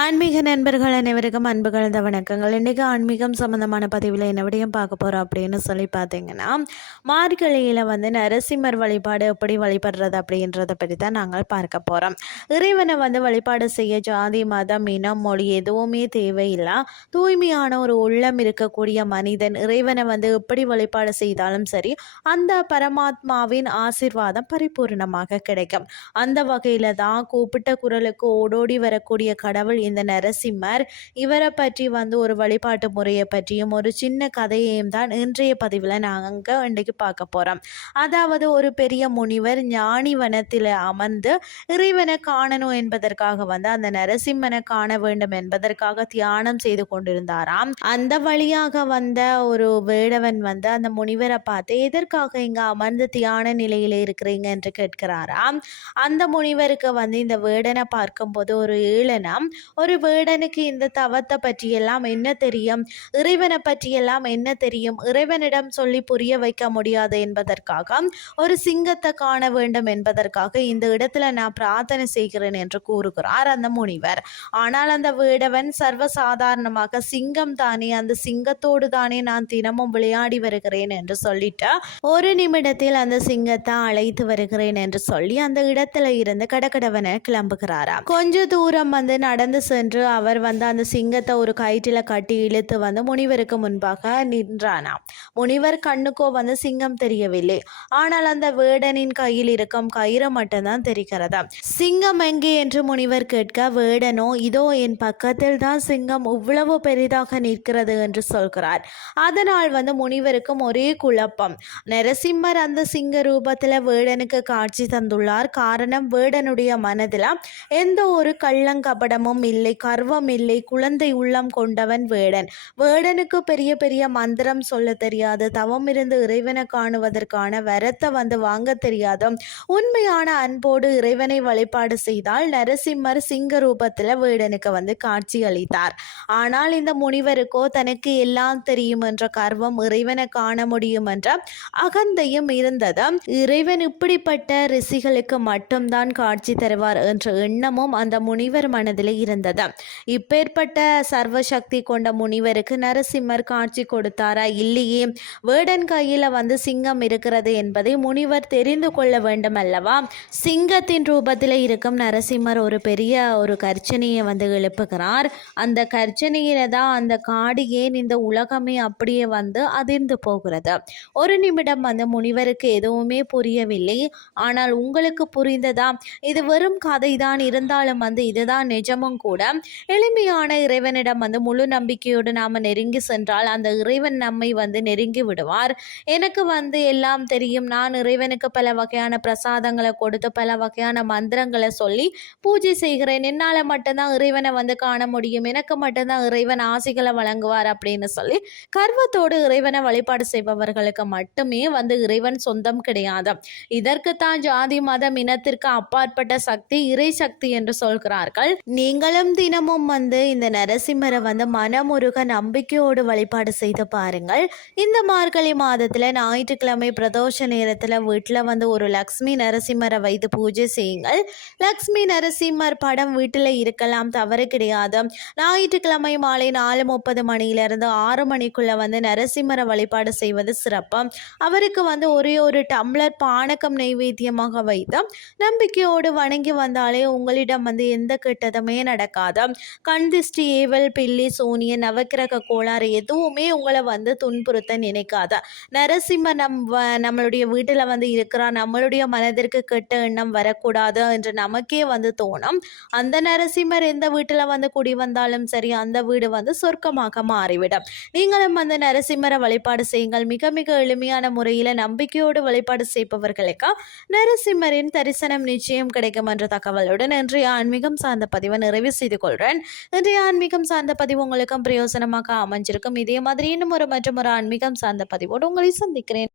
ஆன்மீக நண்பர்கள் அனைவருக்கும் அன்பு கலந்த வணக்கங்கள். இன்றைக்கி ஆன்மீகம் சம்மந்தமான பதிவில் என்ன விடையும் பார்க்க போகிறோம் அப்படின்னு சொல்லி பார்த்தீங்கன்னா மார்கழியில் வந்து நரசிம்மர் வழிபாடு எப்படி வழிபடுறது அப்படின்றத பற்றி தான் நாங்கள் பார்க்க போகிறோம் இறைவனை வந்து வழிபாடு செய்ய ஜாதி மதம் இனம் மொழி எதுவுமே தேவையில்லை. தூய்மையான ஒரு உள்ளம் இருக்கக்கூடிய மனிதன் இறைவனை வந்து எப்படி வழிபாடு செய்தாலும் சரி அந்த பரமாத்மாவின் ஆசிர்வாதம் பரிபூர்ணமாக கிடைக்கும். அந்த வகையில் தான் கூப்பிட்ட குரலுக்கு ஓடோடி வரக்கூடிய கடவுள் இந்த நரசிம்மர். இவரை பற்றி வந்து ஒரு வழிபாட்டு முறையை பற்றியும் ஒரு சின்ன கதையையும் தான் இன்றைய பதிவில் நாங்கள் இன்றைக்கு பார்க்க போகிறோம் அதாவது ஒரு பெரிய முனிவர் ஞானி வனத்தில் அமர்ந்து இறைவனை காணணும் என்பதற்காக வந்து அந்த நரசிம்மனை காண வேண்டும் என்பதற்காக தியானம் செய்து கொண்டிருந்தாராம். அந்த வழியாக வந்த ஒரு வேடவன் வந்து அந்த முனிவரை பார்த்து எதற்காக இங்கே அமர்ந்து தியான நிலையில் இருக்கிறீங்க? என்று கேட்கிறாராம். அந்த முனிவருக்கு வந்து இந்த வேடனை பார்க்கும்போது ஒரு ஏளனம் ஒரு வேடனுக்கு இந்த தவத்தை பற்றியெல்லாம் என்ன தெரியும்? இறைவனை பற்றியெல்லாம் என்ன தெரியும்? இறைவனிடம் சொல்லி புரிய வைக்க முடியாது என்பதற்காக ஒரு சிங்கத்தை காண வேண்டும் என்பதற்காக இந்த இடத்துல நான் பிரார்த்தனை செய்கிறேன் என்று கூறுகிறார் அந்த முனிவர். ஆனால் அந்த வேடவன் சர்வசாதாரணமாக சிங்கம் தானே அந்த சிங்கத்தோடு தானே நான் தினமும் விளையாடி வருகிறேன் என்று சொல்லிட்டு ஒரு நிமிடத்தில் அந்த சிங்கத்தை அழைத்து வருகிறேன் என்று சொல்லி அந்த இடத்துல இருந்து கடக்கடவனை கிளம்புகிறாரா கொஞ்ச தூரம் வந்து நடந்து சென்று அவர் வந்து அந்த சிங்கத்தை ஒரு கயிற்றில் கட்டி இழுத்து வந்து முனிவருக்கு முன்பாக நின்றானாம். முனிவர் கண்ணுக்கோ வந்து சிங்கம் தெரியவில்லை. ஆனால் அந்த வேடனின் கையில் இருக்கும் கயிறு மட்டும்தான் தெரிகிறதா? சிங்கம் எங்கே என்று முனிவர் கேட்க வேடனோ இதோ என் பக்கத்தில் தான் சிங்கம் இவ்வளவு பெரிதாக நிற்கிறது என்று சொல்கிறார். அதனால் வந்து முனிவருக்கும் ஒரே குழப்பம். நரசிம்மர் அந்த சிங்க ரூபத்தில் வேடனுக்கு காட்சி தந்துள்ளார். காரணம் வேடனுடைய மனதில் எந்த ஒரு கள்ளங்கபடமும் இல்லை கர்வம் இல்லை குழந்தை உள்ளம் கொண்டவன் வேடன். வேடனுக்கு பெரிய பெரிய மந்திரம் சொல்ல தெரியாது. தவம் இருந்து இறைவனை காணுவதற்கான வரத்தை வந்து வாங்க தெரியாது உண்மையான அன்போடு இறைவனை வழிபாடு செய்தால் நரசிம்மர் சிங்க ரூபத்தில் வேடனுக்கு வந்து காட்சி அளித்தார். ஆனால் இந்த முனிவருக்கோ தனக்கு எல்லாம் தெரியும் என்ற கர்வம் இறைவனை காண முடியும் என்ற அகந்தையும் இருந்தது. இறைவன் இப்படிப்பட்ட ரிஷிகளுக்கு மட்டும்தான் காட்சி தருவார் என்ற எண்ணமும் அந்த முனிவர் மனதில் இருந்தது இருந்தது. இப்பேற்பட்ட சர்வசக்தி கொண்ட முனிவருக்கு நரசிம்மர் காட்சி கொடுத்தாரா இல்லையே? வேடன் கையில் வந்து சிங்கம் இருக்கிறது என்பதை முனிவர் தெரிந்து கொள்ள வேண்டும் அல்லவா சிங்கத்தின் ரூபத்தில் இருக்கும் நரசிம்மர் ஒரு பெரிய ஒரு கர்ச்சனையை வந்து எழுப்புகிறார். அந்த கர்ச்சனையில தான் அந்த காடு ஏன் இந்த உலகமே அப்படியே வந்து அதிர்ந்து போகிறது? ஒரு நிமிடம் அந்த முனிவருக்கு எதுவுமே புரியவில்லை. ஆனால் உங்களுக்கு புரிந்ததா? இது வெறும் கதை தான் இருந்தாலும் வந்து இதுதான் நிஜமும் கூட எளிமையான இறைவனிடம் வந்து முழு நம்பிக்கையோடு நாம் நெருங்கி சென்றால் அந்த இறைவன் நம்மை வந்து நெருங்கி விடுவார். எனக்கு வந்து எல்லாம் தெரியும். நான் இறைவனுக்கு பல வகையான பிரசாதங்களை கொடுத்து பல வகையான மந்திரங்களை சொல்லி பூஜை செய்கிறேன். என்னால் மட்டும்தான் இறைவனை வந்து காண முடியும். எனக்கு மட்டும்தான் இறைவன் ஆசைகளை வழங்குவார் அப்படின்னு சொல்லி கர்வத்தோடு இறைவனை வழிபாடு செய்பவர்களுக்கு மட்டுமே வந்து இறைவன் சொந்தம் கிடையாது. இதற்குத்தான் ஜாதி மதம் இனத்திற்கு அப்பாற்பட்ட சக்தி இறை சக்தி என்று சொல்கிறார்கள். நீங்கள் நீங்களும் தினமும் வந்து இந்த நரசிம்மரை வந்து மனமுருக நம்பிக்கையோடு வழிபாடு செய்து பாருங்கள். இந்த மார்கழி மாதத்தில் ஞாயிற்றுக்கிழமை பிரதோஷ நேரத்தில் வீட்டில் வந்து ஒரு லக்ஷ்மி நரசிம்மரை வைத்து பூஜை செய்யுங்கள். லக்ஷ்மி நரசிம்மர் படம் வீட்டில் இருக்கலாம் தவறு கிடையாது. ஞாயிற்றுக்கிழமை மாலை நாலு முப்பது மணியிலிருந்து ஆறு மணிக்குள்ளே வந்து நரசிம்மரை வழிபாடு செய்வது சிறப்பு அவருக்கு வந்து ஒரே ஒரு டம்ளர் பானகம் நைவேத்தியமாக வைத்து நம்பிக்கையோடு வணங்கி வந்தாலே உங்களிடம் வந்து எந்த கெட்டதுமே நடக்காத. கண் திஷ்டி ஏவல் பில்லி சூனிய நவக்கிரக கோளாறு எதுவுமே உங்களை வந்து துன்புறுத்த நினைக்காத. நரசிம்ம நம் நம்மளுடைய வீட்டில் வந்து இருக்கிறார் நம்மளுடைய மனதிற்கு கெட்ட எண்ணம் வரக்கூடாது என்று நமக்கே வந்து தோணும். அந்த நரசிம்மர் எந்த வீட்டில் வந்து குடி வந்தாலும் சரி அந்த வீடு வந்து சொர்க்கமாக மாறிவிடும். நீங்களும் அந்த நரசிம்மரை வழிபாடு செய்யுங்கள். மிக மிக எளிமையான முறையில் நம்பிக்கையோடு வழிபாடு செய்பவர்களுக்கு நரசிம்மரின் தரிசனம் நிச்சயம் கிடைக்கும் என்ற தகவலுடன் இன்றைய ஆன்மீகம் சார்ந்த பதிவை நிறைவு செய்து கொள்கிறேன் இன்றைய ஆன்மீகம் சார்ந்த பதிவு உங்களுக்கும் பிரயோசனமாக அமைஞ்சிருக்கும். இதே மாதிரி இன்னும் ஒரு மற்றும் ஒரு ஆன்மீகம் சார்ந்த பதிவோடு உங்களை சந்திக்கிறேன்.